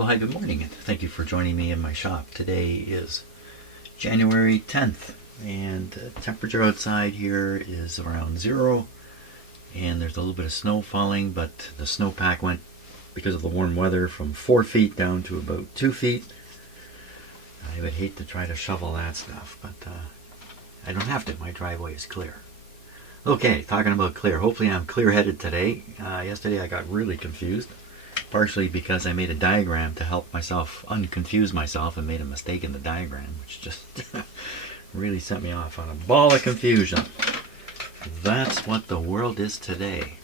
Well, hi, good morning, and thank you for joining me in my shop. Today is January 10th, and the temperature outside here is around 0, and there's a little bit of snow falling, but the snowpack went, because of the warm weather, from 4 feet down to about 2 feet. I would hate to try to shovel that stuff, but I don't have to. My driveway is clear. Okay, talking about clear. Hopefully I'm clear-headed today. Yesterday I got really confused. Partially because I made a diagram to help myself unconfuse myself and made a mistake in the diagram, which just really set me off on a ball of confusion. That's what the world is today.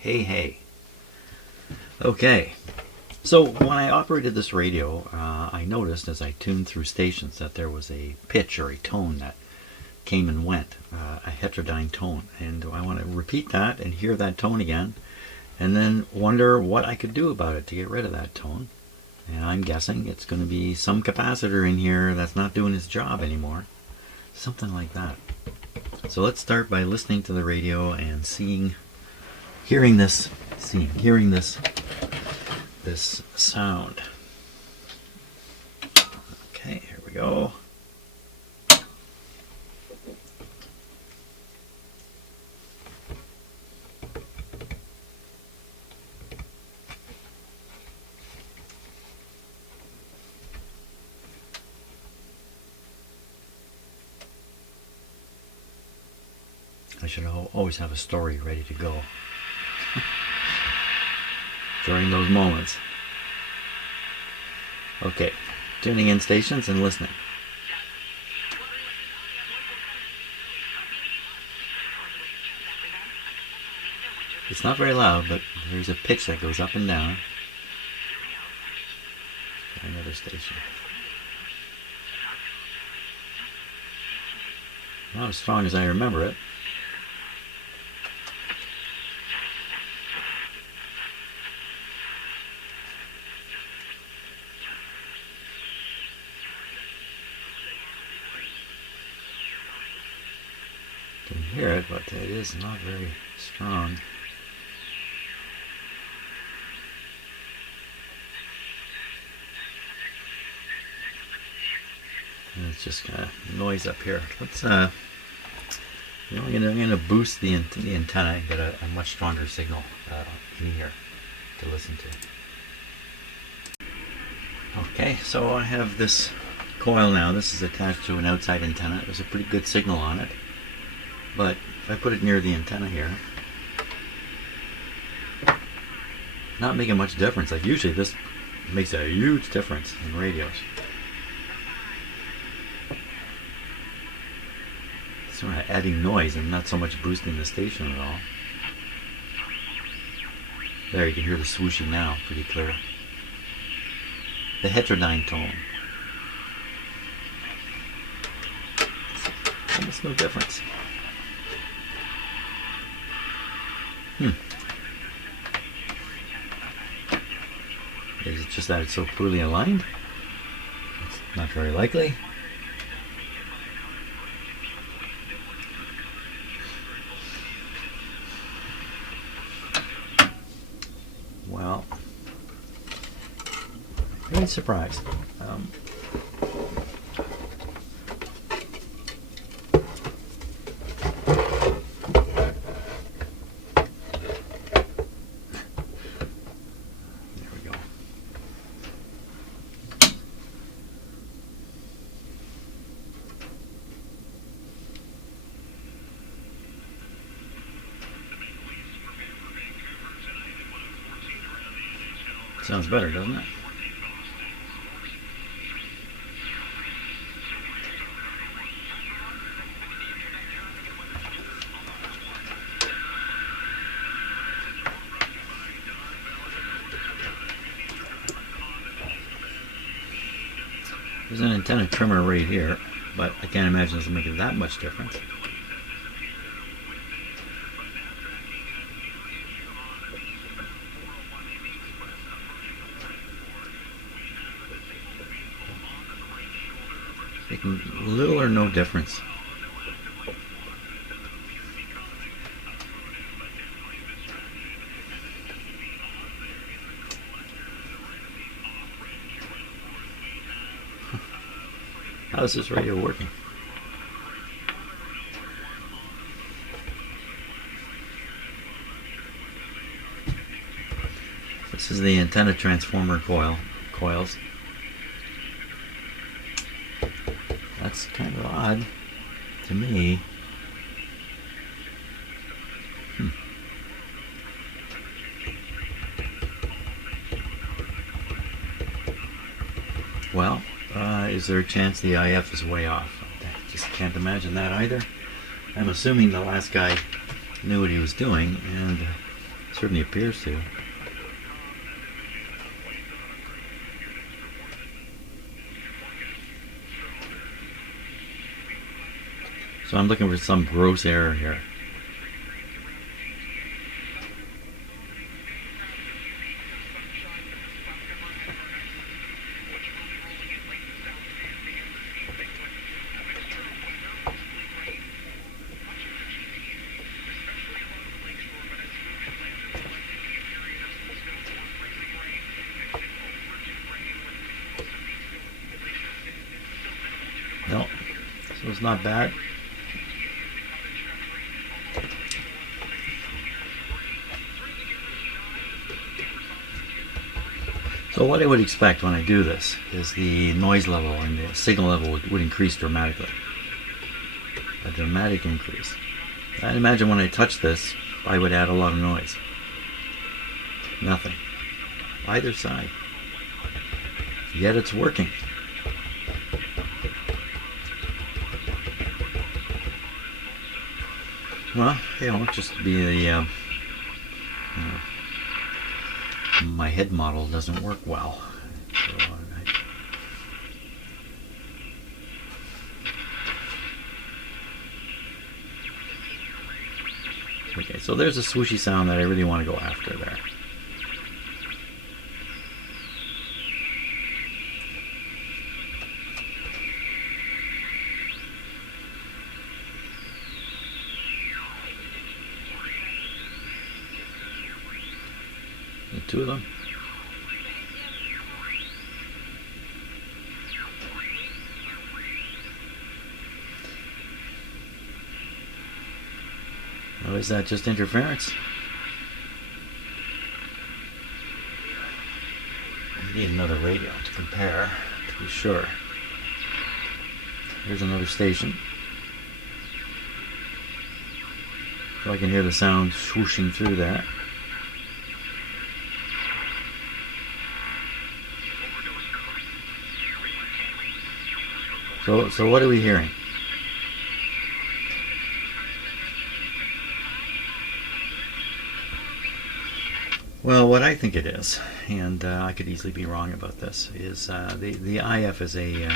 Hey, hey. Okay, so when I operated this radio, I noticed as I tuned through stations that there was a pitch or a tone that came and went, a heterodyne tone. And I want to repeat that and hear that tone again, and then wonder what I could do about it to get rid of that tone. And I'm guessing it's going to be some capacitor in here that's not doing its job anymore. Something like that. So let's start by listening to the radio and hearing this sound. Okay, here we go. I should always have a story ready to go during those moments. Okay, tuning in stations and listening. It's not very loud, but there's a pitch that goes up and down. Another station. Not as strong as I remember it. Can hear it, but it is not very strong. And it's just kind of noise up here. Let's I'm going to boost the antenna and get a much stronger signal in here to listen to. Okay, so I have this coil now. This is attached to an outside antenna. There's a pretty good signal on it. But if I put it near the antenna here, not making much difference. Like usually this makes a huge difference in radios. It's sort of adding noise and not so much boosting the station at all. There, you can hear the swooshing now, pretty clear. The heterodyne tone. Almost no difference. Is it just that it's so poorly aligned? It's not very likely. Well, really surprised. Sounds better, doesn't it? There's an antenna trimmer right here, but I can't imagine it's making that much difference. Making little or no difference. How is this radio working? This is the antenna transformer coils. That's kind of odd to me. Well, is there a chance the IF is way off? I just can't imagine that either. I'm assuming the last guy knew what he was doing, and certainly appears to. So I'm looking for some gross error here. No, so it's not bad. So what I would expect when I do this is the noise level and the signal level would increase dramatically. A dramatic increase. I'd imagine when I touch this, I would add a lot of noise. Nothing. Either side. Yet it's working. Well, just be the my head model doesn't work well. Okay, so there's a swooshy sound that I really want to go after there. The two of them. Oh, is that just interference? I need another radio to compare, to be sure. Here's another station. So I can hear the sound swooshing through there. So what are we hearing? Well, what I think it is, and I could easily be wrong about this, is the IF is a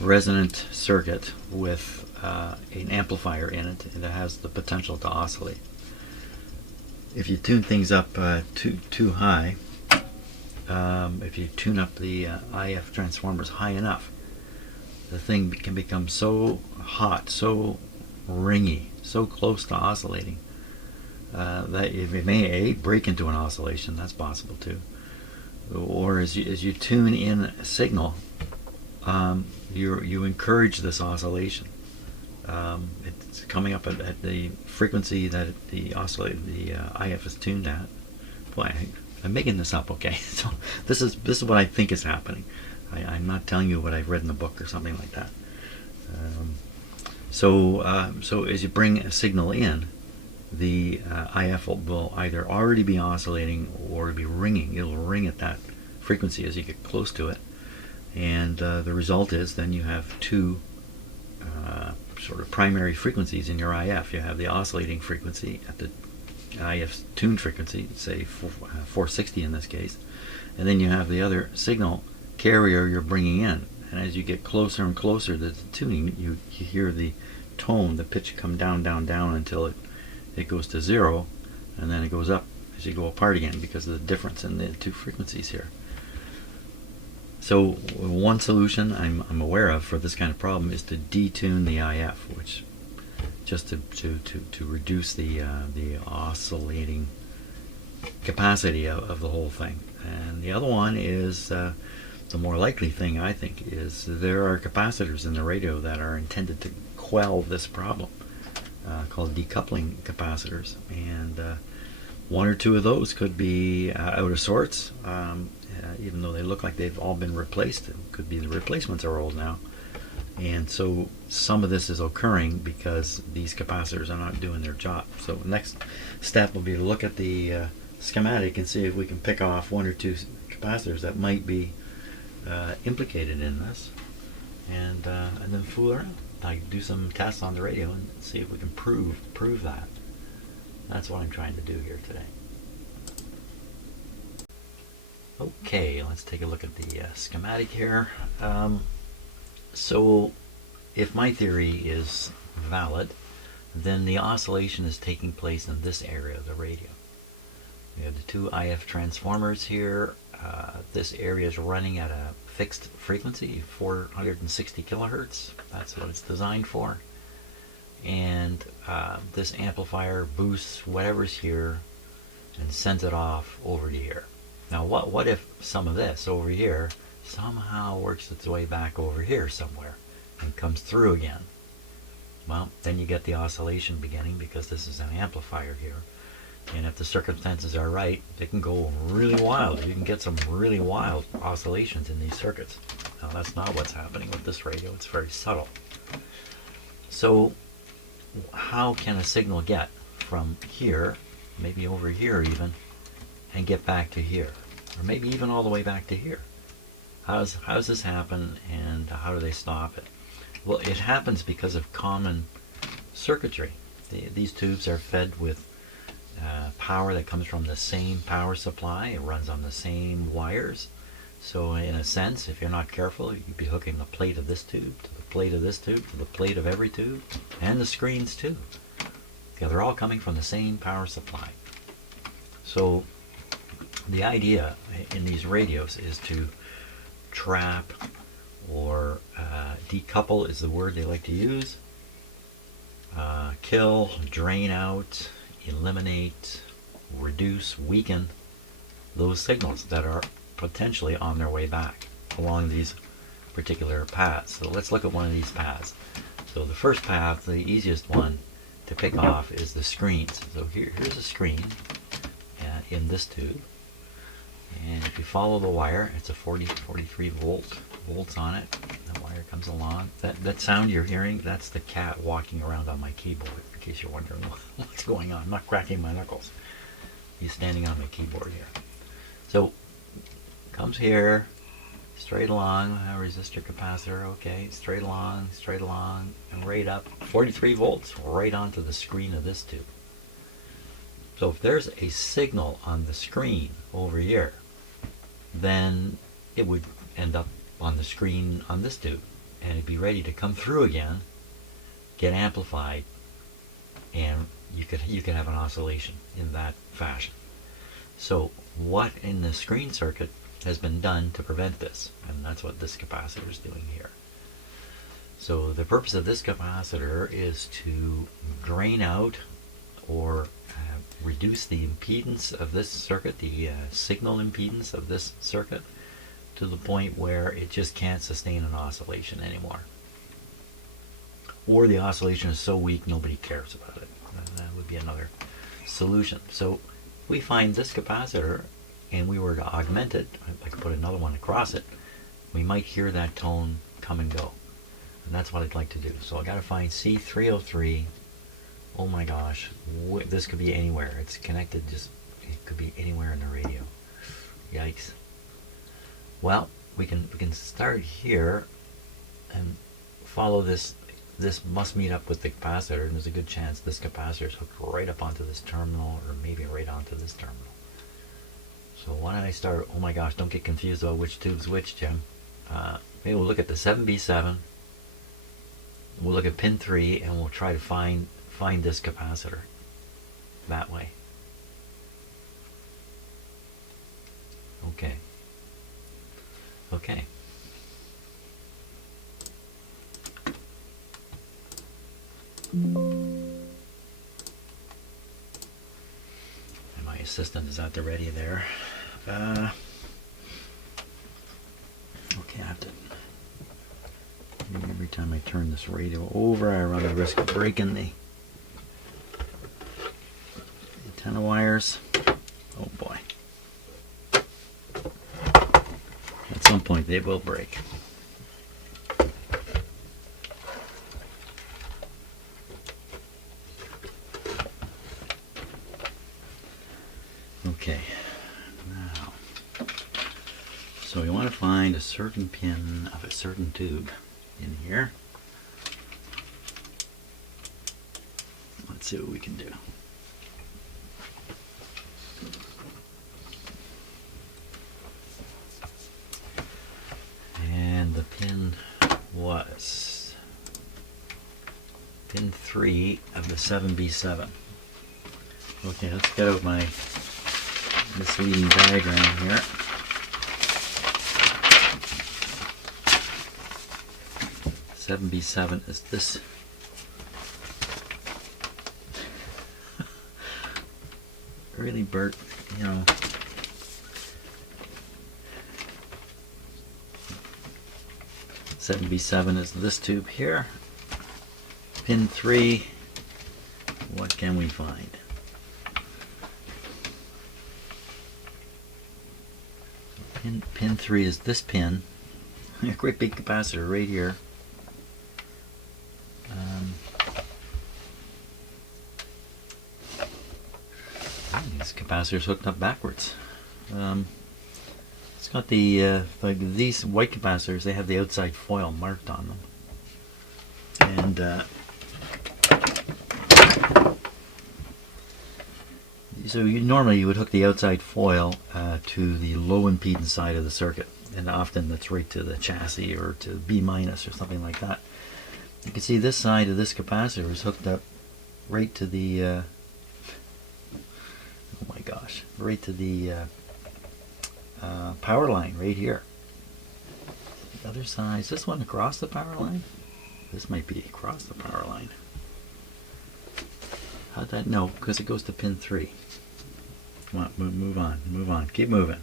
resonant circuit with an amplifier in it that has the potential to oscillate. If you tune things up too high, if you tune up the IF transformers high enough, the thing can become so hot, so ringy, so close to oscillating, that it may break into an oscillation. That's possible too. Or as you tune in a signal, you encourage this oscillation. It's coming up at the frequency that the IF is tuned at. Boy, I'm making this up. Okay, so this is what I think is happening. I'm not telling you what I've read in the book or something like that. So as you bring a signal in, the IF will either already be oscillating or be ringing. It'll ring at that frequency as you get close to it, and the result is then you have two sort of primary frequencies in your IF. You have the oscillating frequency at the IF's tuned frequency, say 460 in this case, and then you have the other signal carrier you're bringing in. And as you get closer and closer to the tuning, you hear the tone, the pitch come down until it goes to zero, and then it goes up as you go apart again because of the difference in the two frequencies here. So one solution I'm aware of for this kind of problem is to detune the IF, which just to reduce the oscillating capacity of the whole thing. And the other one is the more likely thing, I think, is there are capacitors in the radio that are intended to quell this problem, called decoupling capacitors. And one or two of those could be out of sorts, even though they look like they've all been replaced. It could be the replacements are old now. And so some of this is occurring because these capacitors are not doing their job. So the next step will be to look at the schematic and see if we can pick off one or two capacitors that might be implicated in this, and then fool around. Like do some tests on the radio and see if we can prove that. That's what I'm trying to do here today. Okay, let's take a look at the schematic here. So if my theory is valid, then the oscillation is taking place in this area of the radio. We have the two IF transformers here. This area is running at a fixed frequency, 460 kilohertz. That's what it's designed for. And this amplifier boosts whatever's here and sends it off over to here. Now what if some of this over here somehow works its way back over here somewhere and comes through again? Well, then you get the oscillation beginning, because this is an amplifier here. And if the circumstances are right, they can go really wild. You can get some really wild oscillations in these circuits. Now that's not what's happening with this radio. It's very subtle. So how can a signal get from here, maybe over here even, and get back to here? Or maybe even all the way back to here? How does this happen, and how do they stop it? Well, it happens because of common circuitry. These tubes are fed with power that comes from the same power supply. It runs on the same wires. So in a sense, if you're not careful, you'd be hooking the plate of this tube to the plate of this tube to the plate of every tube, and the screens too. Yeah, they're all coming from the same power supply. So the idea in these radios is to trap, or decouple is the word they like to use, kill, drain out, eliminate, reduce, weaken those signals that are potentially on their way back along these particular paths. So let's look at one of these paths. So the first path, the easiest one to pick off, is the screens. So here's a screen in this tube, and if you follow the wire, it's a 43 volts on it. The wire comes along. That sound you're hearing, that's the cat walking around on my keyboard, in case you're wondering what's going on. I'm not cracking my knuckles. He's standing on my keyboard here. So comes here, straight along, a resistor capacitor, okay, straight along, and right up, 43 volts, right onto the screen of this tube. So if there's a signal on the screen over here, then it would end up on the screen on this tube, and it'd be ready to come through again, get amplified, and you could have an oscillation in that fashion. So what in the screen circuit has been done to prevent this? And that's what this capacitor is doing here. So the purpose of this capacitor is to drain out, or reduce the impedance of this circuit, the signal impedance of this circuit, to the point where it just can't sustain an oscillation anymore. Or the oscillation is so weak nobody cares about it. That would be another solution. So if we find this capacitor and we were to augment it, I could put another one across it, we might hear that tone come and go. And that's what I'd like to do. So I got to find C303. Oh my gosh, this could be anywhere. It's connected, it could be anywhere in the radio. Yikes. Well, we can start here and follow this. This must meet up with the capacitor, and there's a good chance this capacitor is hooked right up onto this terminal, or maybe right onto this terminal. So why don't I start? Oh my gosh, don't get confused about which tube's which, Jim. Maybe we'll look at the 7B7. We'll look at pin 3, and we'll try to find this capacitor that way. Okay. And my assistant is at the ready there. time I turn this radio over, I run the risk of breaking the antenna wires. Oh boy. At some point they will break. Okay, now, so we want to find a certain pin of a certain tube in here. Let's see what we can do. And the pin was pin 3 of the 7B7. Okay, let's get out my misleading diagram here. Seven B7 is this really Bert, you know. Seven B7 is this tube here. Pin 3. What can we find? Pin 3 is this pin. A great big capacitor right here. This capacitor's hooked up backwards. It's got the like these white capacitors. They have the outside foil marked on them, and so normally you would hook the outside foil to the low impedance side of the circuit, and often that's right to the chassis or to B minus or something like that. You can see this side of this capacitor is hooked up right to the oh my gosh, right to the power line right here. The other side, is this one across the power line? This might be across the power line. How'd that know? Because it goes to pin 3. Come on, move on, keep moving.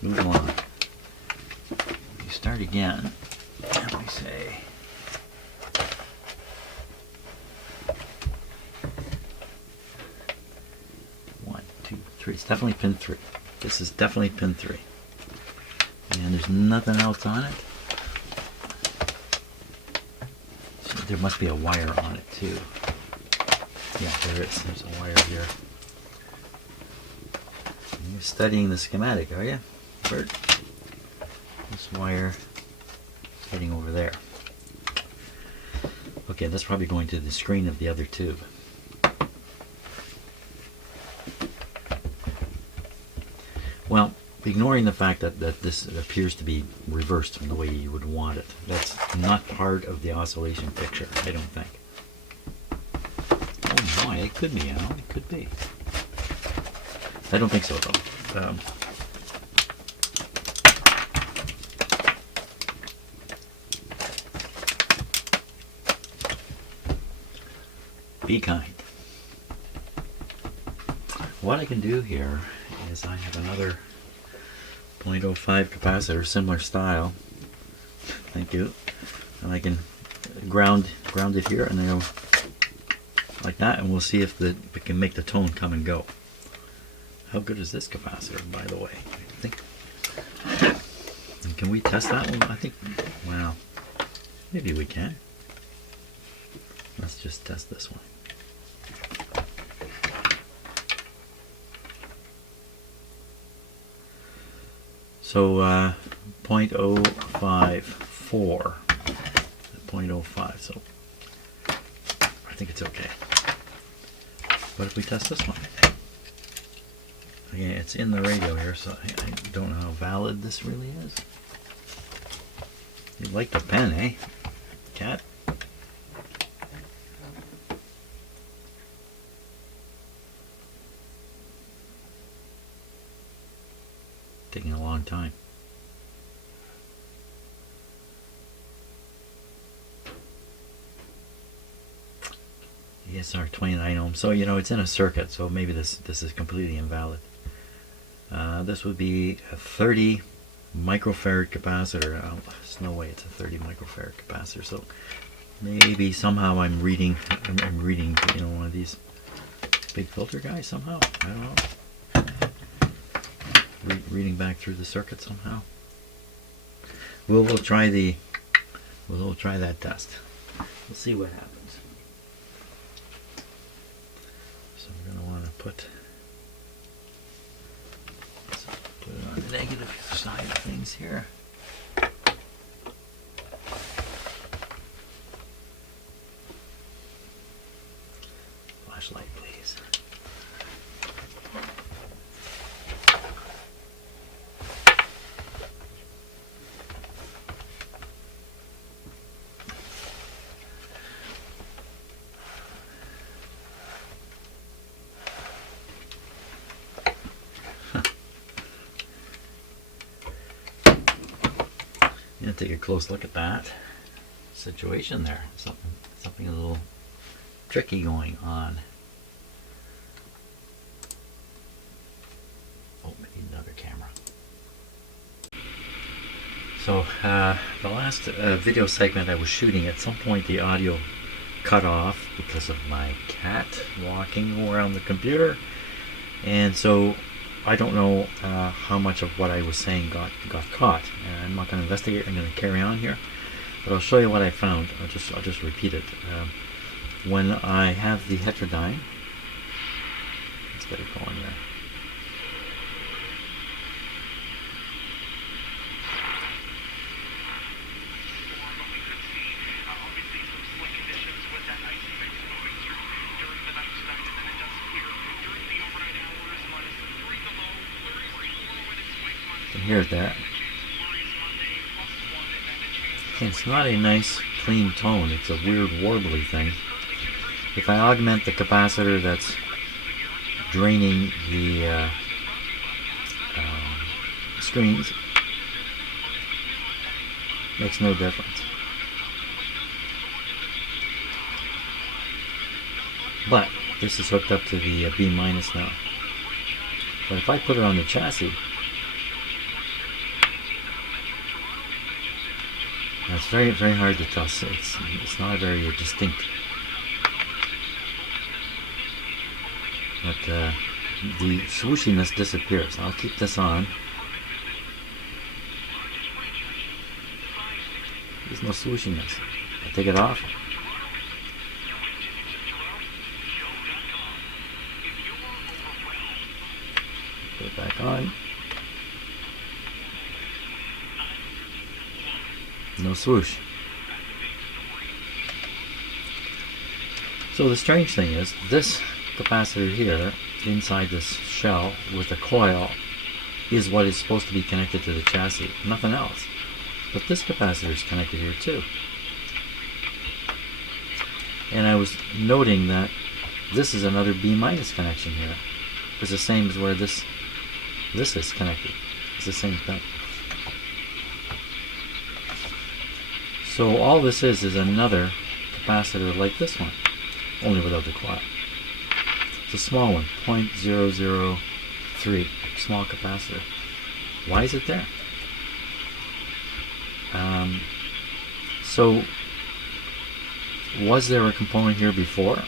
Move along. You start again, and we say, one, two, three. It's definitely pin 3. This is definitely pin 3. And there's nothing else on it. So there must be a wire on it too. Yeah, there is. There's a wire here. You're studying the schematic, are you, Bert? This wire heading over there. Okay, that's probably going to the screen of the other tube. Well, ignoring the fact that this appears to be reversed from the way you would want it, that's not part of the oscillation picture, I don't think. Oh my, it could be, you know, it could be. I don't think so, though. Be kind. What I can do here is I have another 0.05 capacitor, similar style. Thank you. And I can ground it here, and then go like that, and we'll see if we can make the tone come and go. How good is this capacitor, by the way? I think. And can we test that one? I think. Well, maybe we can. Let's just test this one. So 0.054, 0.05. So I think it's okay. What if we test this one? Again, it's in the radio here, so I don't know how valid this really is. You like the pen, eh, Cat? Taking a long time. ESR 29 ohms. So you know it's in a circuit, so maybe this is completely invalid. This would be a 30 microfarad capacitor. Oh, there's no way it's a 30 microfarad capacitor. So maybe somehow I'm reading, you know, one of these big filter guys somehow. I don't know. Reading back through the circuit somehow. We'll try that test. We'll see what happens. So we're going to want to put it on the negative side of things here. Flashlight, please. I'm going to take a close look at that situation there. Something a little tricky going on. Oh, maybe another camera. So the last video segment I was shooting, at some point the audio cut off because of my cat walking around the computer, and so I don't know how much of what I was saying got caught. And I'm not going to investigate. I'm going to carry on here, but I'll show you what I found. I'll just repeat it. When I have the heterodyne, let's get it going there. You can hear that. It's not a nice clean tone. It's a weird warbly thing. If I augment the capacitor that's draining the screens, makes no difference. But this is hooked up to the B minus now. But if I put it on the chassis, it's very, very hard to tell. It's not very distinct. But the swooshiness disappears. I'll keep this on. There's no swooshiness. I take it off. Put it back on. No swoosh. So the strange thing is, this capacitor here, inside this shell with a coil, is what is supposed to be connected to the chassis, nothing else. But this capacitor is connected here too. And I was noting that this is another B minus connection here. It's the same as where this is connected. It's the same thing. So all this is another capacitor like this one, only without the coil. It's a small one, 0.003, small capacitor. Why is it there? So was there a component here before?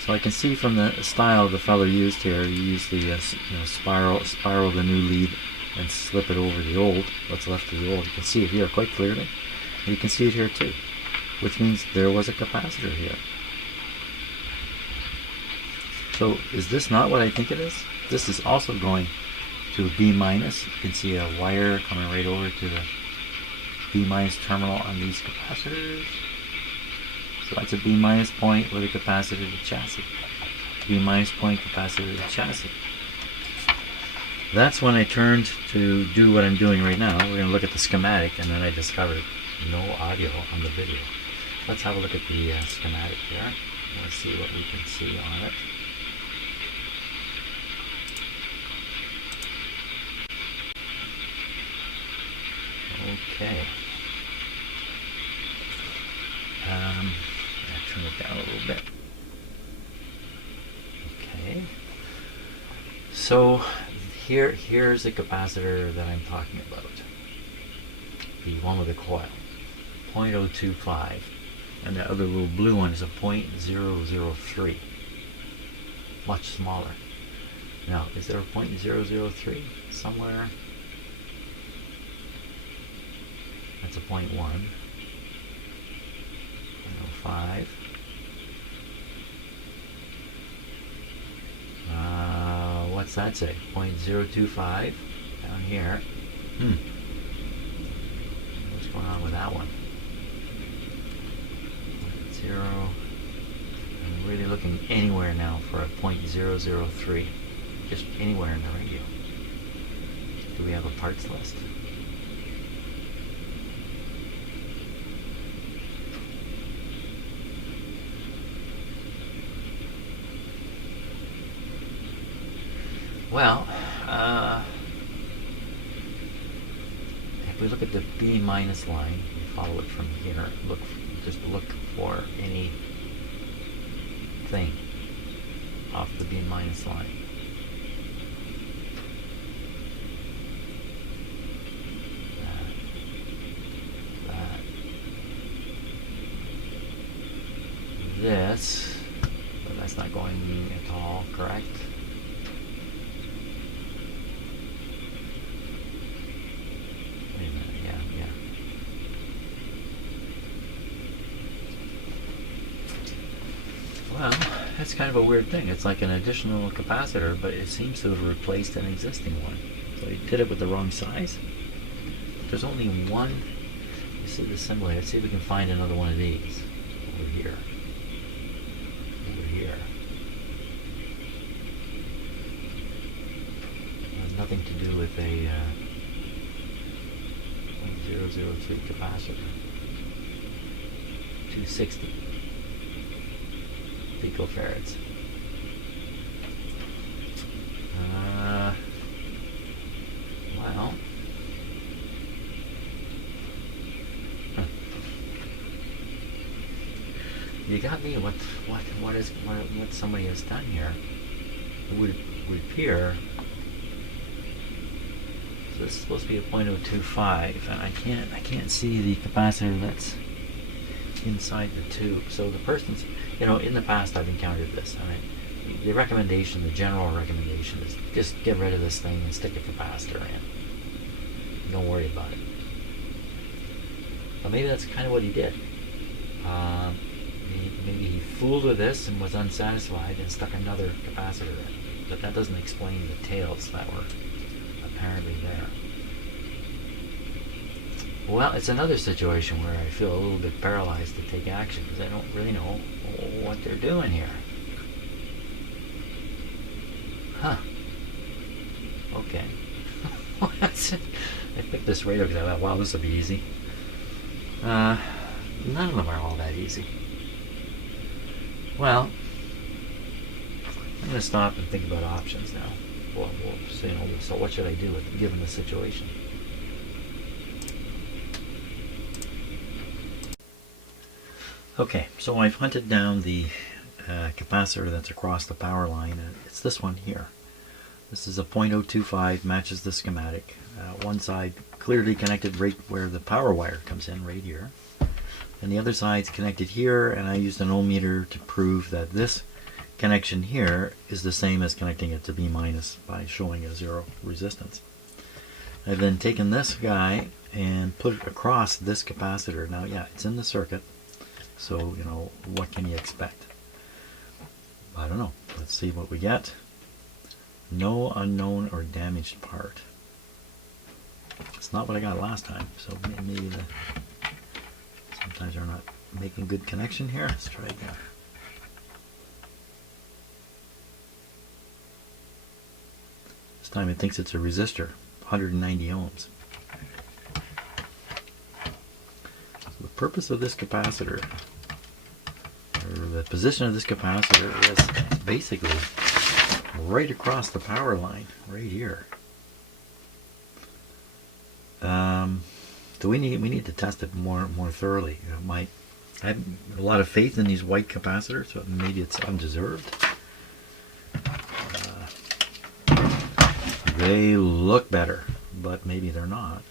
So I can see from the style the fellow used here, he used the spiral the new lead and slip it over the old, what's left of the old. You can see it here quite clearly. And you can see it here too, which means there was a capacitor here. So is this not what I think it is? This is also going to a B minus. You can see a wire coming right over to the B minus terminal on these capacitors. So that's a B minus point with a capacitor to chassis. B minus point capacitor to chassis. That's when I turned to do what I'm doing right now. We're going to look at the schematic, and then I discovered no audio on the video. Let's have a look at the schematic here. Let's see what we can see on it. Okay. I'll turn it down a little bit. Okay. So here's the capacitor that I'm talking about. the one with the coil, 0.025, and the other little blue one is a 0.003, much smaller. Now, is there a 0.003 somewhere? That's a 0.1, 0.05. What's that say? 0.025 down here. What's going on with that one? 0. I'm really looking anywhere now for a 0.003. Just anywhere in the radio. Do we have a parts list? Well, if we look at the B minus line, we follow it from here. Just look for any thing off the B minus line. This, but that's not going at all, correct? Wait a minute, yeah. Well, that's kind of a weird thing. It's like an additional capacitor, but it seems to have replaced an existing one. So he did it with the wrong size. There's only one. You see the symbol here. Let's see if we can find another one of these over here. Nothing to do with a 003 capacitor. 260 picofarads. Well, you got me. What somebody has done here? It would appear. So this is supposed to be a 0.025, and I can't see the capacitor that's inside the tube. So the person's, in the past I've encountered this. I mean, the general recommendation is just get rid of this thing and stick a capacitor in. Don't worry about it. But maybe that's kind of what he did. Maybe he fooled with this and was unsatisfied and stuck another capacitor in. But that doesn't explain the tails that were apparently there. Well, it's another situation where I feel a little bit paralyzed to take action because I don't really know what they're doing here. Huh. Okay. Well, that's it. I picked this radio because I thought, wow, this will be easy. None of them are all that easy. Well, I'm going to stop and think about options now. So what should I do given the situation? Okay, so I've hunted down the capacitor that's across the power line. It's this one here. This is a 0.025, matches the schematic. One side clearly connected right where the power wire comes in, right here. And the other side's connected here, and I used an ohmmeter to prove that this connection here is the same as connecting it to B minus by showing a zero resistance. I've then taken this guy and put it across this capacitor. Now, yeah, it's in the circuit, so what can you expect? I don't know. Let's see what we get. No unknown or damaged part. It's not what I got last time, so maybe sometimes they're not making good connection here. Let's try again. This time it thinks it's a resistor, 190 ohms. So the purpose of this capacitor, or the position of this capacitor, is basically right across the power line, right here. So we need to test it more thoroughly. I have a lot of faith in these white capacitors, so maybe it's undeserved. They look better, but maybe they're not.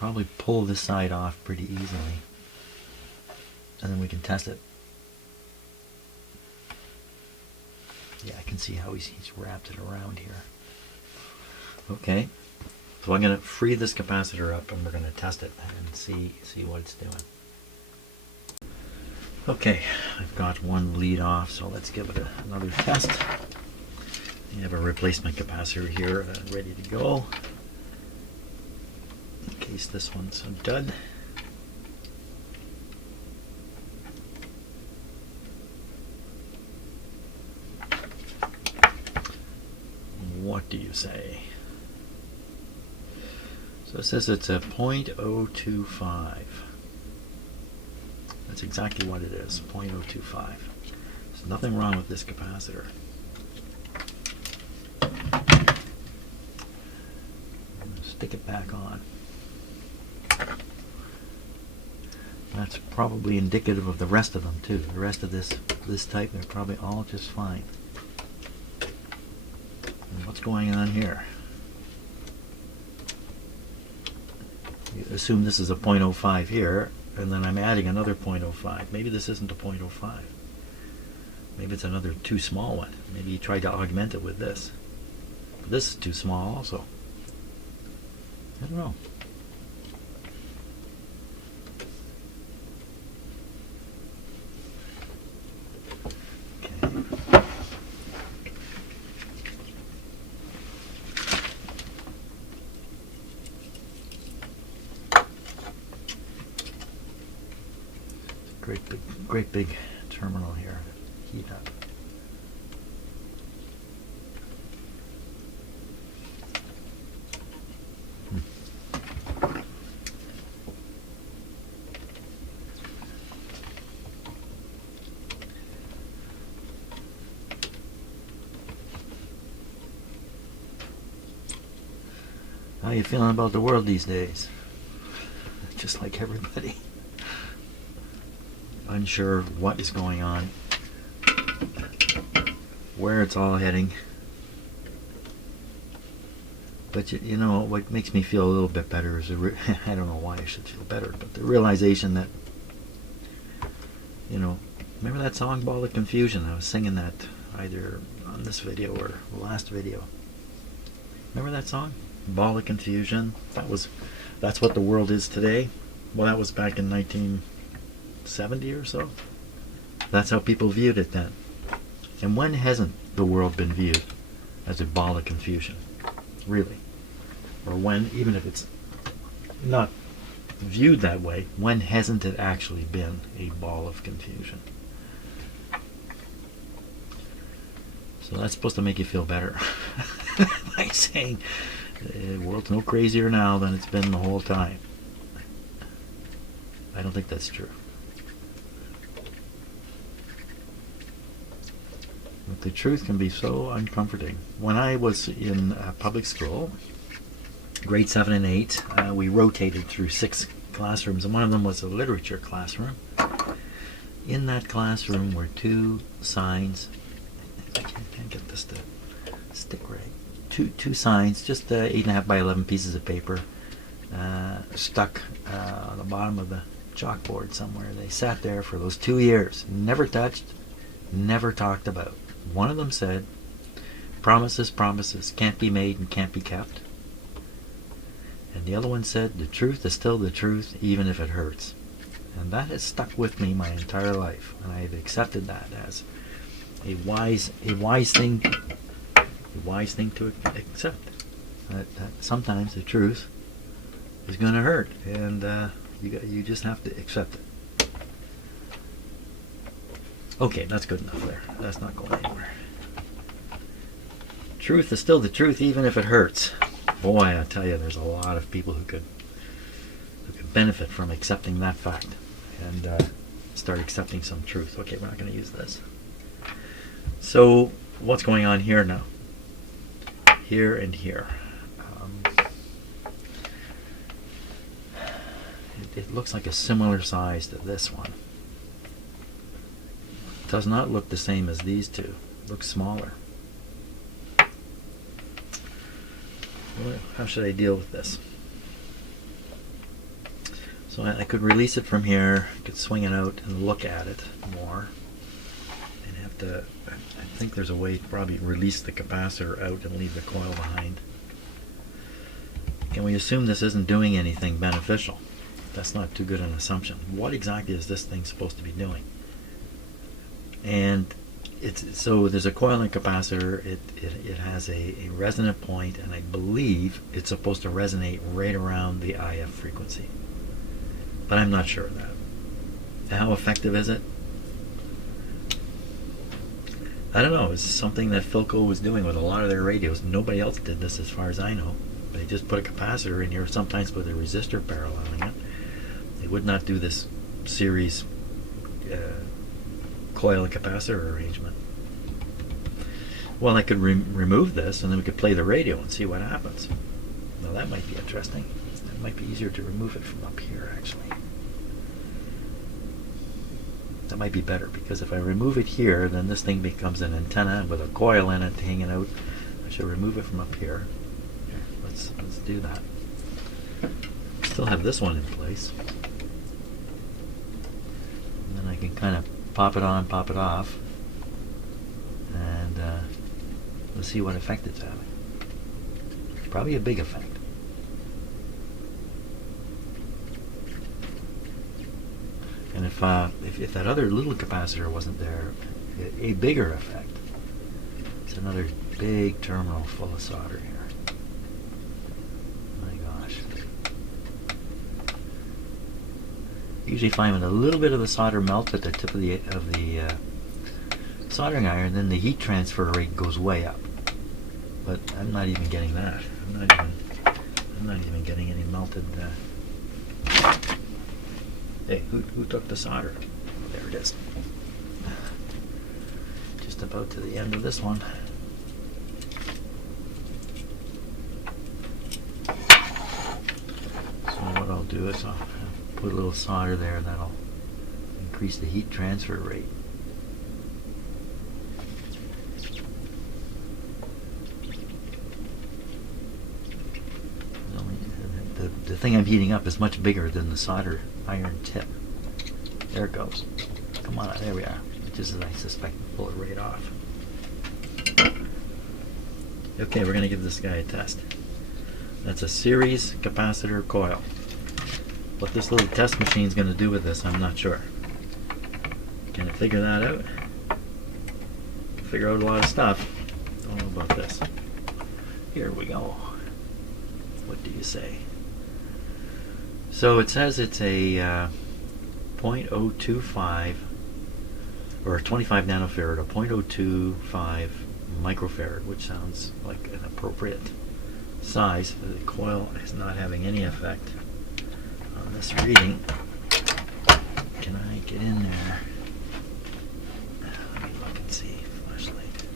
probably pull this side off pretty easily, and then we can test it. Yeah, I can see how he's wrapped it around here. Okay, so I'm going to free this capacitor up and we're going to test it and see what it's doing. Okay, I've got one lead off, so let's give it another test. You have a replacement capacitor here ready to go in case this one's a dud. What do you say? So it says it's a 0.025. That's exactly what it is, 0.025. There's nothing wrong with this capacitor. Stick it back on. That's probably indicative of the rest of them too. The rest of this type, they're probably all just fine. And what's going on here? You assume this is a 0.05 here, and then I'm adding another 0.05. Maybe this isn't a 0.05. Maybe it's another too small one. Maybe you tried to augment it with this. But this is too small also. I don't know. Great big terminal here to heat up. How you feeling about the world these days? Just like everybody. Unsure what is going on, where it's all heading. But you know, what makes me feel a little bit better is I don't know why I should feel better, but the realization that, you know, remember that song Ball of Confusion? I was singing that either on this video or the last video. Remember that song? Ball of Confusion? That's what the world is today. Well, that was back in 1970 or so. That's how people viewed it then. And when hasn't the world been viewed as a ball of confusion? Really? Or when, even if it's not viewed that way, when hasn't it actually been a ball of confusion? So that's supposed to make you feel better. By saying the world's no crazier now than it's been the whole time. I don't think that's true. But the truth can be so uncomforting. When I was in public school, grade 7 and 8, we rotated through 6 classrooms, and one of them was a literature classroom. In that classroom were 2 signs. I can't get this to stick right. Two signs, just 8.5 by 11 pieces of paper, stuck on the bottom of the chalkboard somewhere. They sat there for those 2 years, never touched, never talked about. One of them said, promises can't be made and can't be kept. And the other one said, the truth is still the truth, even if it hurts. And that has stuck with me my entire life, and I've accepted that as a wise thing to accept. That sometimes the truth is going to hurt, and you just have to accept it. Okay, that's good enough there. That's not going anywhere. Truth is still the truth, even if it hurts. Boy, I tell you, there's a lot of people who could benefit from accepting that fact and start accepting some truth. Okay, we're not going to use this. So, what's going on here now? Here and here. It looks like a similar size to this one. It does not look the same as these two. It looks smaller. Well, how should I deal with this? So I could release it from here, could swing it out and look at it more. And have to, I think there's a way to probably release the capacitor out and leave the coil behind. Can we assume this isn't doing anything beneficial? That's not too good an assumption. What exactly is this thing supposed to be doing? And so there's a coil and capacitor. It has a resonant point, and I believe it's supposed to resonate right around the IF frequency. But I'm not sure of that. How effective is it? I don't know. It's something that Philco was doing with a lot of their radios. Nobody else did this as far as I know. They just put a capacitor in here, sometimes with a resistor paralleling it. They would not do this series coil and capacitor arrangement. Well, I could remove this, and then we could play the radio and see what happens. Now that might be interesting. It might be easier to remove it from up here, actually. That might be better, because if I remove it here, then this thing becomes an antenna with a coil in it hanging out. I should remove it from up here. Here, let's do that. Still have this one in place. And then I can kind of pop it on, pop it off, and let's see what effect it's having. Probably a big effect. And if that other little capacitor wasn't there, a bigger effect. It's another big terminal full of solder here. My gosh. Usually find when a little bit of the solder melts at the tip of the soldering iron, then the heat transfer rate goes way up. But I'm not even getting that. I'm not even getting any melted. Hey, who took the solder? There it is. Just about to the end of this one. So what I'll do is I'll put a little solder there that'll increase the heat transfer rate. The thing I'm heating up is much bigger than the solder iron tip. There it goes. Come on, there we are. Just as I suspect, pull it right off. Okay, we're going to give this guy a test. That's a series capacitor coil. What this little test machine is going to do with this, I'm not sure. Can I figure that out? Can figure out a lot of stuff. Don't know about this. Here we go. What do you say? So it says it's a 0.025 or 25 nanofarad or 0.025 microfarad, which sounds like an appropriate size. The coil is not having any effect on this reading. Can I get in there? Let me look and see. Flashlight.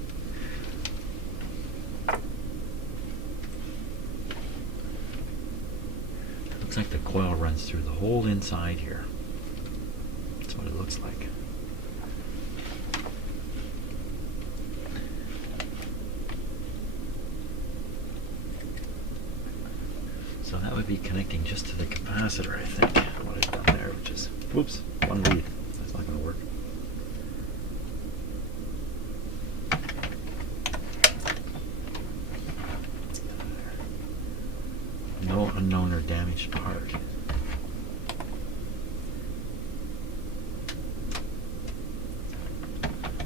Looks like the coil runs through the whole inside here. That's what it looks like. So that would be connecting just to the capacitor, I think. What I've done there, which is, whoops, one lead. That's not going to work. No unknown or damaged part.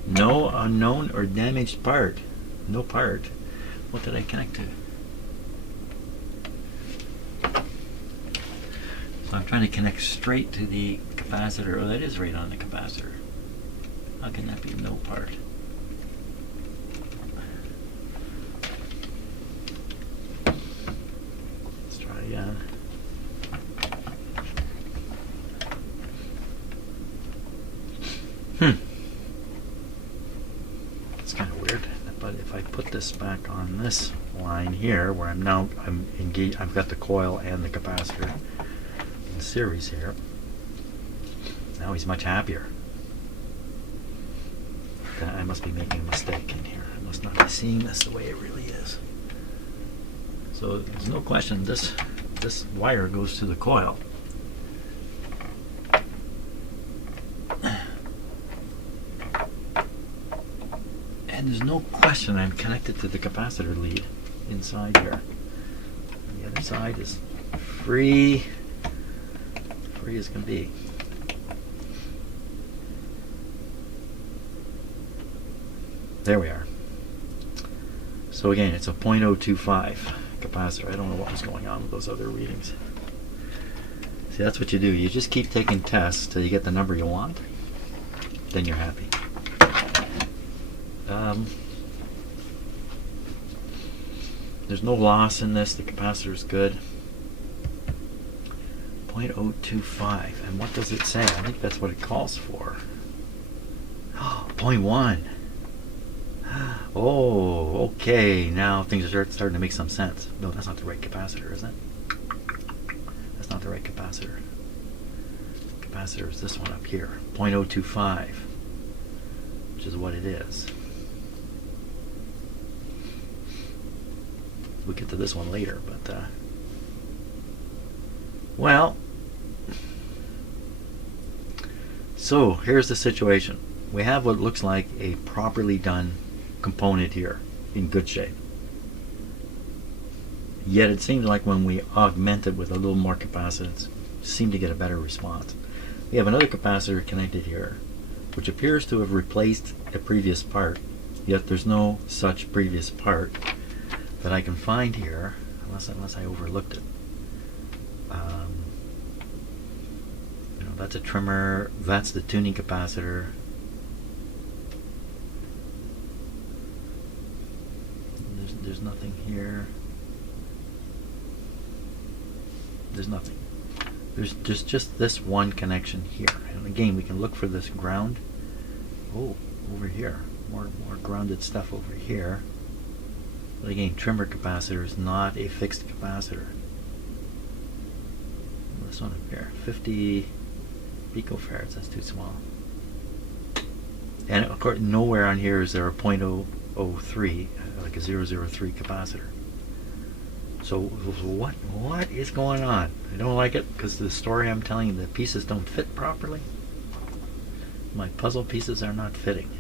No unknown or damaged part. No part. What did I connect to? So I'm trying to connect straight to the capacitor. Oh, that is right on the capacitor. How can that be no part? Let's try again. It's kind of weird. But if I put this back on this line here, where I'm engaged, I've got the coil and the capacitor in series here. Now he's much happier. I must be making a mistake in here. I must not be seeing this the way it really is. So there's no question this wire goes to the coil. there's no question I'm connected to the capacitor lead inside here. The other side is free as can be. There we are. So again, it's a 0.025 capacitor. I don't know what was going on with those other readings. See, that's what you do. You just keep taking tests till you get the number you want. Then you're happy. There's no loss in this. The capacitor is good. 0.025. And what does it say? I think that's what it calls for. 0.1. Oh, okay. Now things are starting to make some sense. No, that's not the right capacitor, is it? That's not the right capacitor. Capacitor is this one up here. 0.025. Which is what it is. We'll get to this one later, but well, so here's the situation. We have what looks like a properly done component here in good shape. Yet it seems like when we augment it with a little more capacitance, seem to get a better response. We have another capacitor connected here, which appears to have replaced a previous part, yet there's no such previous part that I can find here, unless I overlooked it. You know, that's a trimmer. That's the tuning capacitor. There's nothing here. There's nothing. There's just this one connection here. And again, we can look for this ground. Oh, over here. More grounded stuff over here. But again, trimmer capacitor is not a fixed capacitor. This one up here, 50 picofarads, that's too small. And of course, nowhere on here is there a 0.003, like a 003 capacitor. So what is going on? I don't like it because the story I'm telling you, the pieces don't fit properly. My puzzle pieces are not fitting.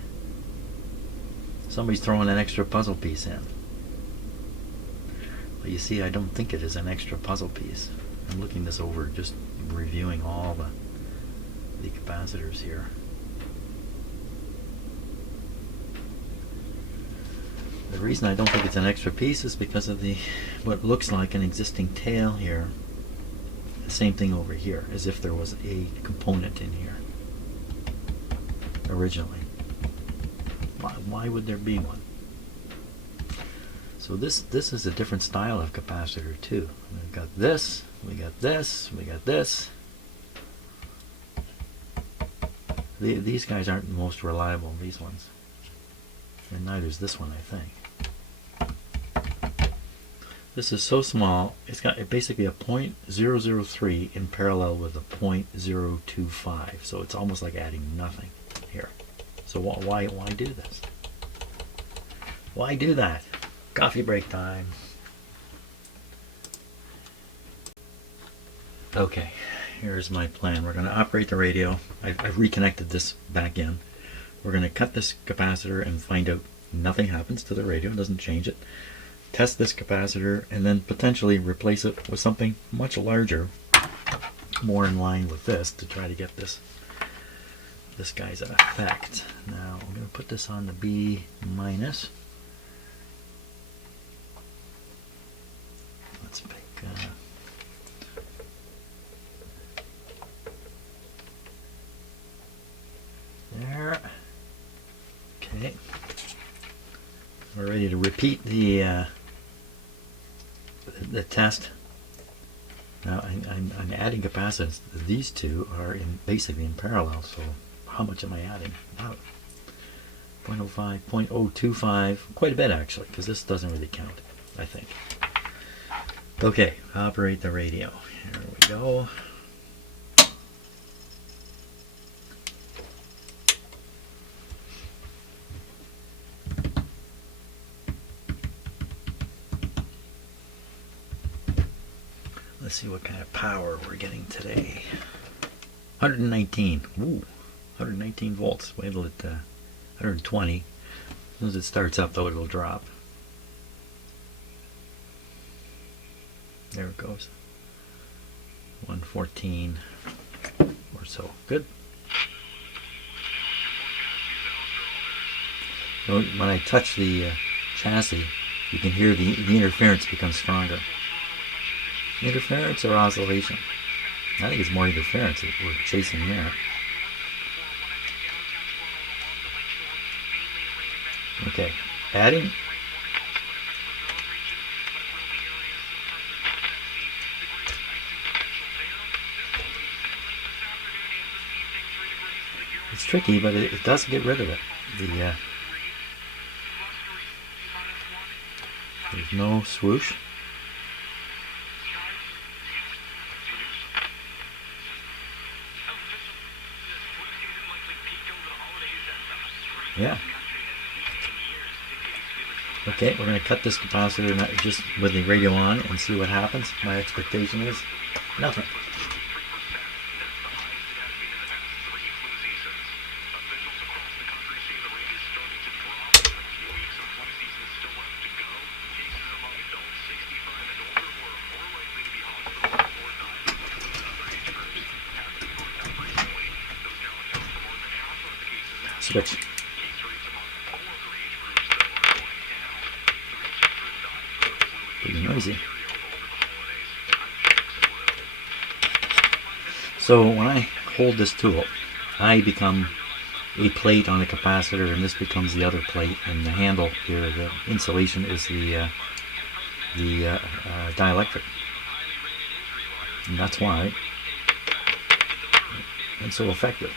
Somebody's throwing an extra puzzle piece in. But you see, I don't think it is an extra puzzle piece. I'm looking this over, just reviewing all the capacitors here. The reason I don't think it's an extra piece is because of what looks like an existing tail here. The same thing over here, as if there was a component in here originally. Why would there be one? So this is a different style of capacitor too. We've got this, we got this, we got this. These guys aren't the most reliable, these ones. And neither is this one, I think. This is so small, it's got basically a 0.003 in parallel with a 0.025. So it's almost like adding nothing here. So why do this? Why do that? Coffee break time. Okay, here's my plan. We're going to operate the radio. I've reconnected this back in. We're going to cut this capacitor and find out nothing happens to the radio. It doesn't change it. Test this capacitor and then potentially replace it with something much larger, more in line with this, to try to get this guy's effect. Now I'm going to put this on the B minus. Let's pick there. Okay. We're ready to repeat the test. Now I'm adding capacitance. These two are basically in parallel. So how much am I adding? About 0.05, 0.025, quite a bit actually, because this doesn't really count, I think. Okay, operate the radio. Here we go. Let's see what kind of power we're getting today. 119. Ooh, 119 volts. Wait till it 120. soon as it starts up, though, it'll drop. There it goes. 114 or so. Good. So when I touch the chassis, you can hear the interference become stronger. Interference or oscillation? I think it's more interference that we're chasing there. Okay, adding. It's tricky, but it does get rid of it. There's no swoosh. Yeah. Okay, we're going to cut this capacitor just with the radio on and see what happens. My expectation is nothing. Switch. Pretty noisy. So when I hold this tool, I become a plate on the capacitor, and this becomes the other plate, and the handle here, the insulation, is the dielectric. And that's why it's so effective.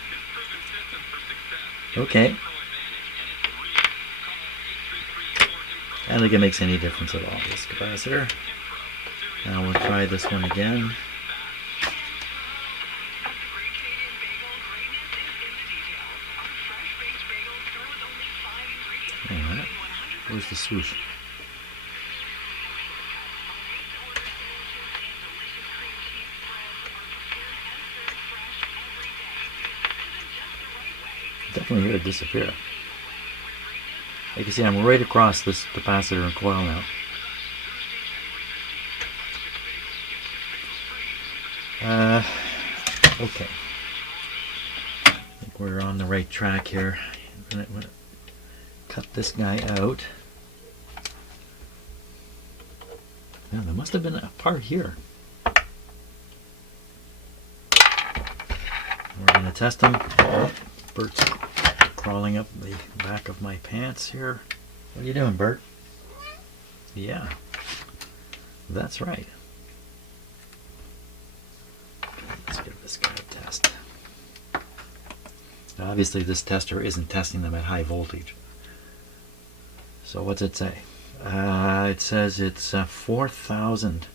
Okay. I don't think it makes any difference at all, this capacitor. Now we'll try this one again. Wait a minute. Where's the swoosh? Definitely hear it disappear. You can see I'm right across this capacitor and coil now. Okay. I think we're on the right track here. I'm gonna cut this guy out. Yeah, there must have been a part here. We're going to test them. Bert's crawling up the back of my pants here. What are you doing, Bert? Yeah, that's right. Let's give this guy a test. Obviously this tester isn't testing them at high voltage. So what's it say? It says it's 4,000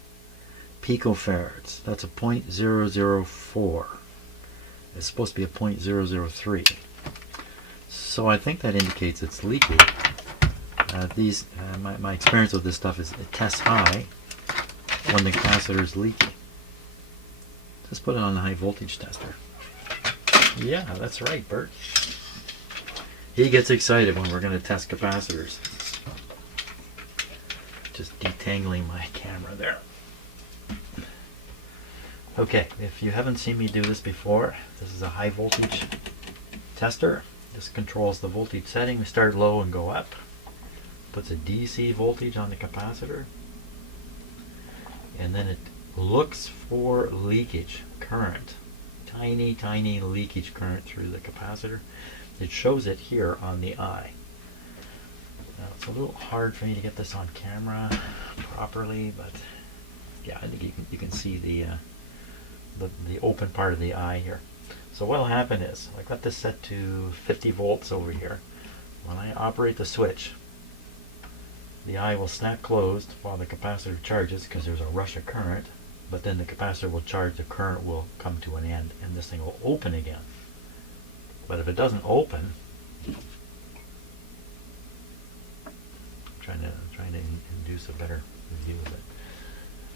picofarads. That's a 0.004. It's supposed to be a 0.003. So I think that indicates it's leaky. My experience with this stuff is it tests high when the capacitor is leaky. Just put it on the high voltage tester. Yeah, that's right, Bert. He gets excited when we're going to test capacitors. Just detangling my camera there. Okay, if you haven't seen me do this before, this is a high voltage tester. This controls the voltage setting. We start low and go up. Puts a DC voltage on the capacitor. And then it looks for leakage current. Tiny, tiny leakage current through the capacitor. It shows it here on the eye. Now it's a little hard for me to get this on camera properly, but yeah, I think you can see the open part of the eye here. So what will happen is, I got this set to 50 volts over here. When I operate the switch, the eye will snap closed while the capacitor charges because there's a rush of current, but then the capacitor will charge, the current will come to an end, and this thing will open again. But if it doesn't open, I'm trying to induce a better view of it.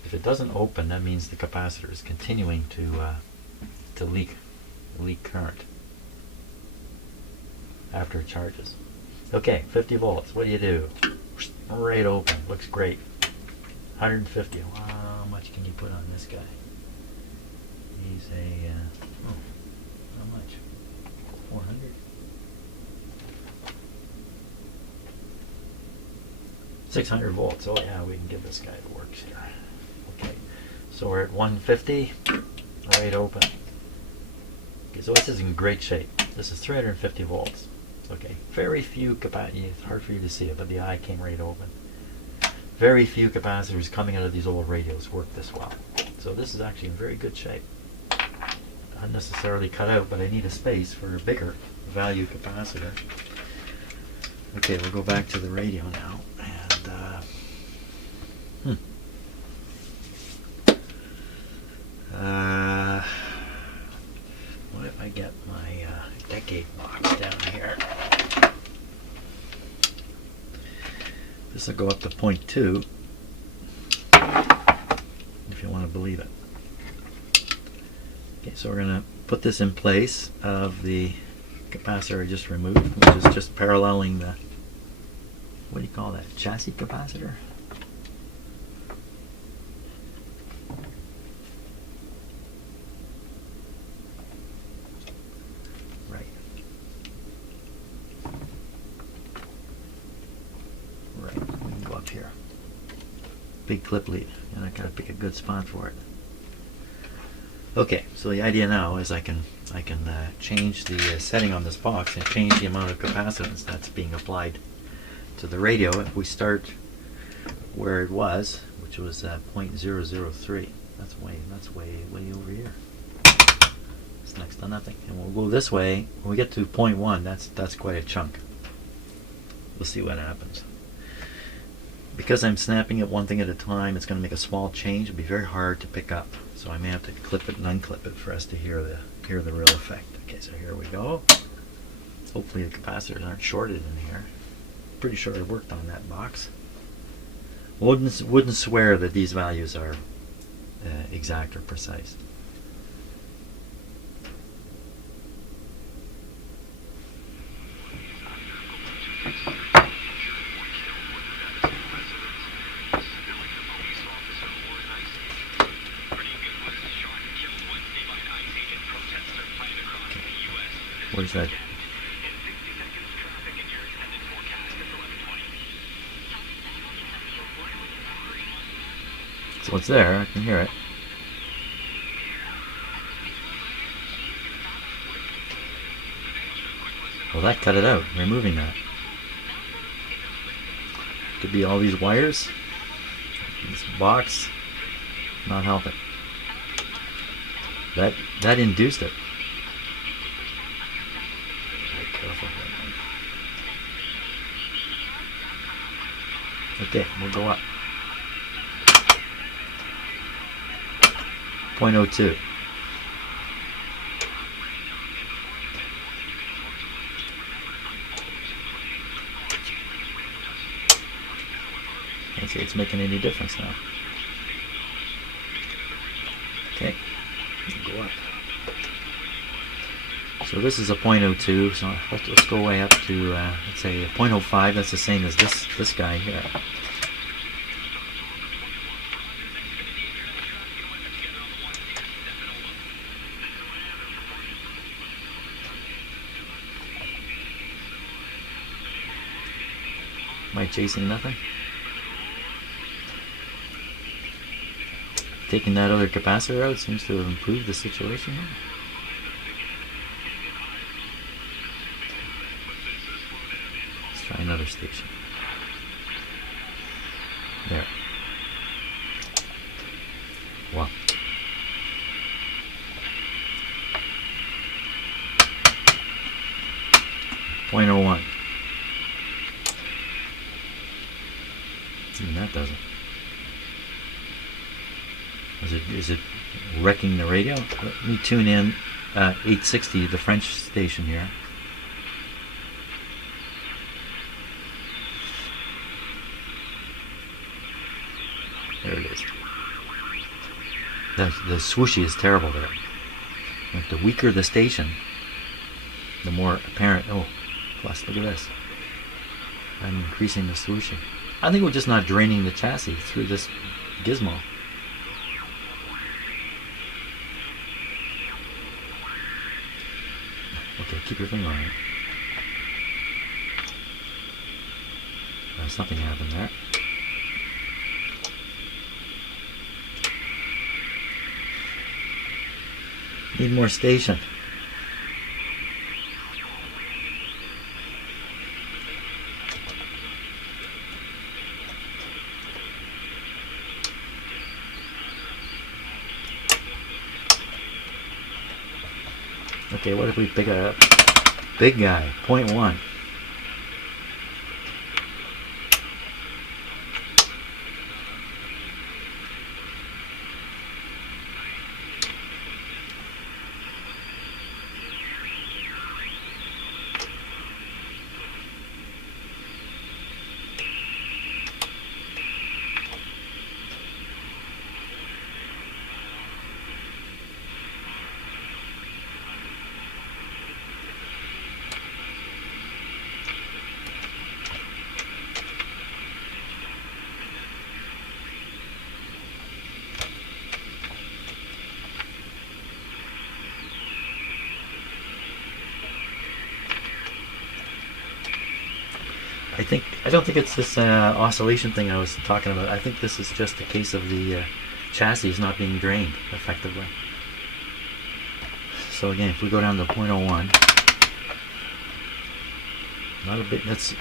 If it doesn't open, that means the capacitor is continuing to leak current after it charges. Okay, 50 volts. What do? Right open. Looks great. 150. Wow, how much can you put on this guy? He's a, how much? 400? 600 volts. Oh yeah, we can give this guy the works here. Okay, so we're at 150. Right open. Okay, so this is in great shape. This is 350 volts. Okay, very few capacitors. It's hard for you to see it, but the eye came right open. Very few capacitors coming out of these old radios work this well. So this is actually in very good shape. Unnecessarily cut out, but I need a space for a bigger value capacitor. Okay, we'll go back to the radio now. And what if I get my decade box down here? This will go up to 0.2, if you want to believe it. Okay, so we're going to put this in place of the capacitor I just removed, which is just paralleling the, what do you call that, chassis capacitor? Right. Right, we can go up here. Big clip lead, and I gotta pick a good spot for it. Okay, so the idea now is I can change the setting on this box and change the amount of capacitance that's being applied to the radio. If we start where it was, which was 0.003, that's way over here. It's next to nothing. And we'll go this way. When we get to 0.1, that's quite a chunk. We'll see what happens. Because I'm snapping it one thing at a time, it's going to make a small change. It'll be very hard to pick up. So I may have to clip it and unclip it for us to hear the real effect. Okay, so here we go. Hopefully the capacitors aren't shorted in here. Pretty sure I worked on that box. Wouldn't swear that these values are exact or precise. Where's that? So it's there, I can hear it. Well, that cut it out, removing that. Could be all these wires. This box, not helping. That induced it. Okay, we'll go up. 0.02. Let's see if it's making any difference now. Okay, we'll go up. So this is a 0.02, so let's go way up to, let's say, a 0.05. That's the same as this guy here. Am I chasing nothing? Taking that other capacitor out seems to have improved the situation. Let's try another station. There. Wow. .01. Even that doesn't. Is it wrecking the radio? Let me tune in 860, the French station here. There it is. The swooshy is terrible there. Like the weaker the station, the more apparent. Oh, plus look at this. I'm increasing the swooshing. I think we're just not draining the chassis through this gizmo. Okay, keep your finger on it. Something happened there. Need more station. Okay, what if we pick a big guy, 0.1? I don't think it's this oscillation thing I was talking about. I think this is just a case of the chassis not being drained effectively. So again, if we go down to 0.01, not a bit. That's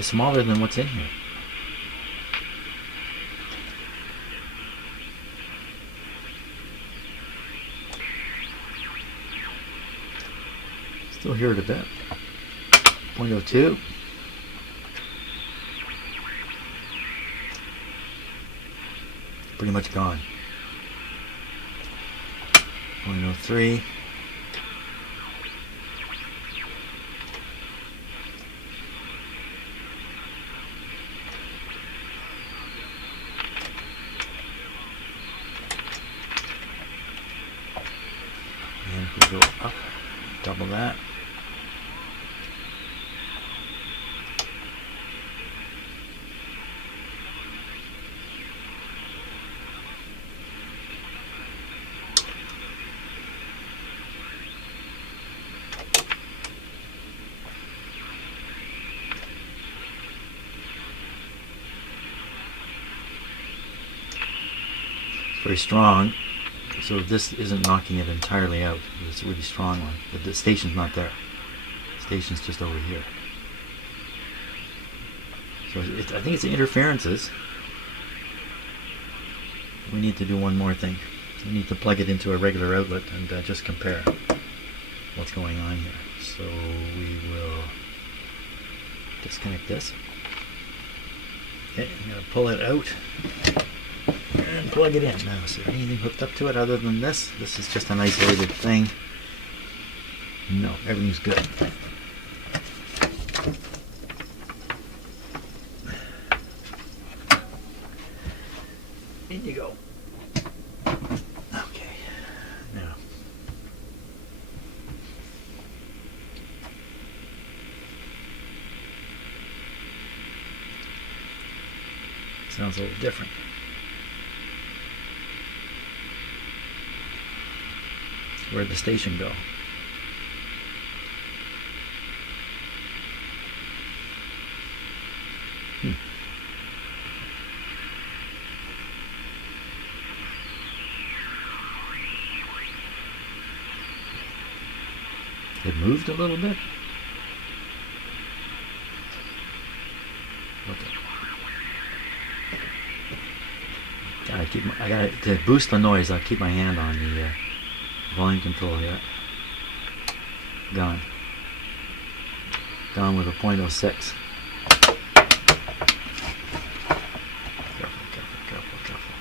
smaller than what's in here. Still hear it a bit. 0.02. Pretty much gone. 0.03. And if we go up, double that. Very strong, so this isn't knocking it entirely out. It's a really strong one, but the station's not there. The station's just over here. So I think it's the interferences. We need to do one more thing. We need to plug it into a regular outlet and just compare what's going on here. So we will disconnect this. Okay, I'm going to pull it out and plug it in. Now, is there anything hooked up to it other than this? This is just an isolated thing. No, everything's good. In you go. Okay, now. Sounds a little different. Where'd the station go? It moved a little bit. Okay. I gotta to boost the noise. I'll keep my hand on the volume control here. Gone. Gone with a 0.06. Careful.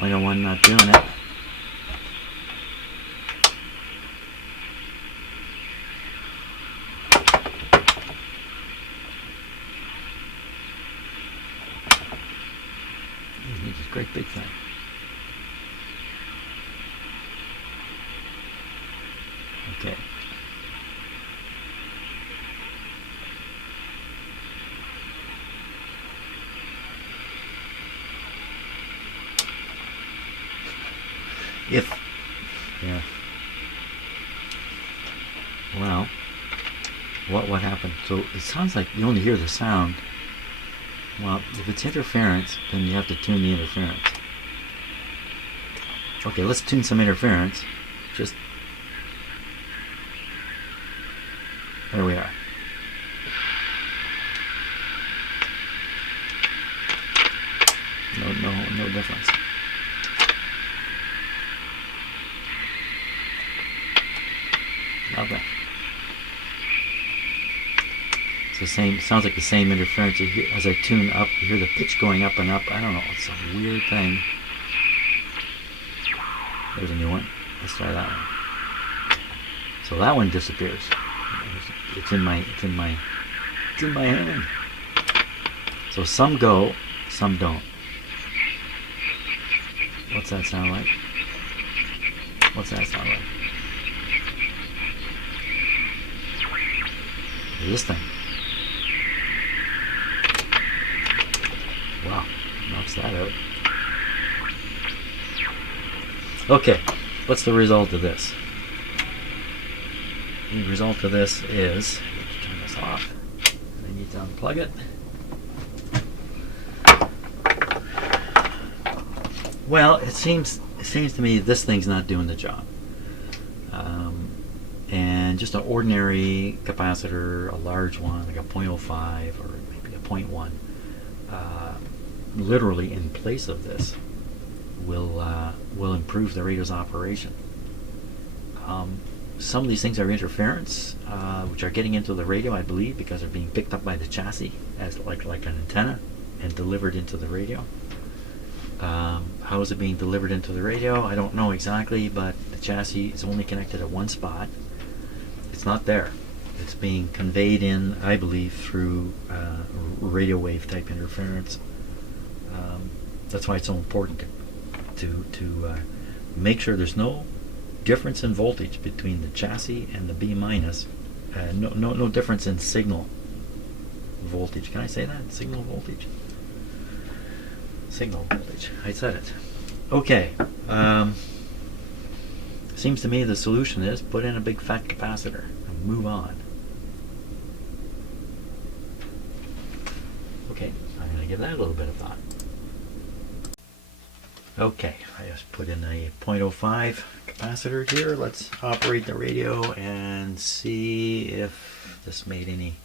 0.01 not doing it. Great big thing. If, yeah. Well, what happened? So it sounds like you only hear the sound. Well, if it's interference, then you have to tune the interference. Okay, let's tune some interference. Just, there we are. No difference. Nothing. It's the same. Sounds like the same interference. You hear, as I tune up, you hear the pitch going up and up. I don't know. It's a weird thing. There's a new one. Let's try that one. So that one disappears. It's in my hand. So some go, some don't. What's that sound like? What's that sound like? This thing. Wow, knocks that out. Okay, what's the result of this? The result of this is, turn this off. I need to unplug it. Well, it seems to me this thing's not doing the job. And just an ordinary capacitor, a large one, like a 0.05 or maybe a 0.1, literally in place of this, will improve the radio's operation. Some of these things are interference, which are getting into the radio, I believe, because they're being picked up by the chassis as like an antenna and delivered into the radio. How is it being delivered into the radio? I don't know exactly, but the chassis is only connected at one spot. It's not there. It's being conveyed in, I believe, through radio wave type interference. That's why it's so important to make sure there's no difference in voltage between the chassis and the B minus. No difference in signal voltage. Can I say that? Signal voltage? Signal voltage. I said it. Okay. Seems to me the solution is put in a big fat capacitor and move on. Okay, I'm going to give that a little bit of thought. Okay, I just put in a 0.05 capacitor here. Let's operate the radio and see if this made any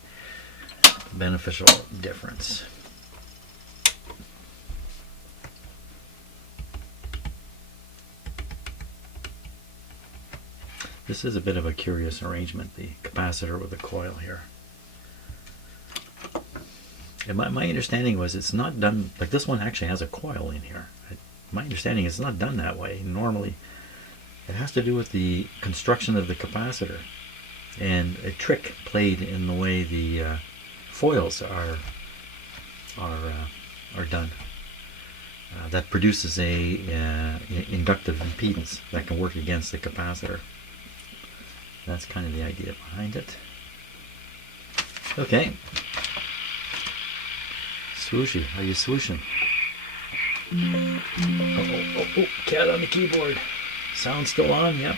beneficial difference. This is a bit of a curious arrangement, the capacitor with the coil here. And my understanding was it's not done, like this one actually has a coil in here. My understanding is it's not done that way. Normally, it has to do with the construction of the capacitor and a trick played in the way the foils are done. That produces a inductive impedance that can work against the capacitor. That's kind of the idea behind it. Okay. Swooshy. Are you swooshing? Oh, cat on the keyboard. Sound still on? Yep.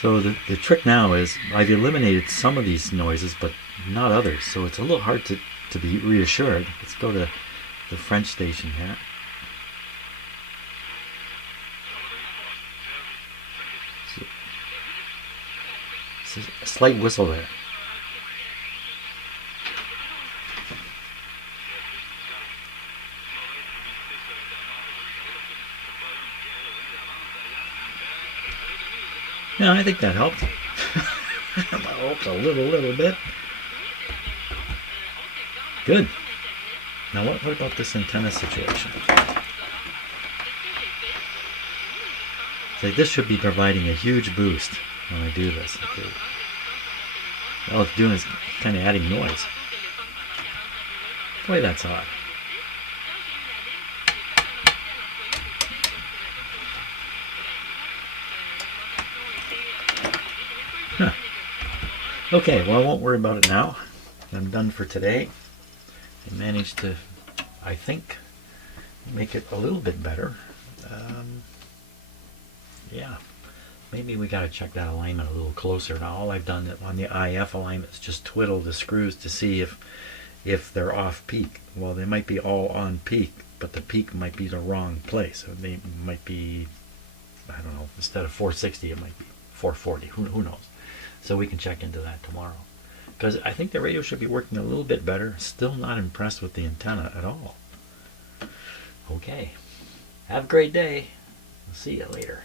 So the trick now is I've eliminated some of these noises, but not others. So it's a little hard to be reassured. Let's go to the French station here. A slight whistle there. Yeah, I think that helped. That helped a little bit. Good. Now what about this antenna situation? So this should be providing a huge boost when I do this. Okay. All it's doing is kind of adding noise. Boy, that's odd. Huh. Okay, well I won't worry about it now. I'm done for today. I managed to, I think, make it a little bit better. Yeah, maybe we got to check that alignment a little closer. Now all I've done on the IF alignment is just twiddle the screws to see if they're off peak. Well, they might be all on peak, but the peak might be the wrong place. Or they might be, I don't know, instead of 460 it might be 440. Who knows? So we can check into that tomorrow. Because I think the radio should be working a little bit better. Still not impressed with the antenna at all. Okay. Have a great day. See you later.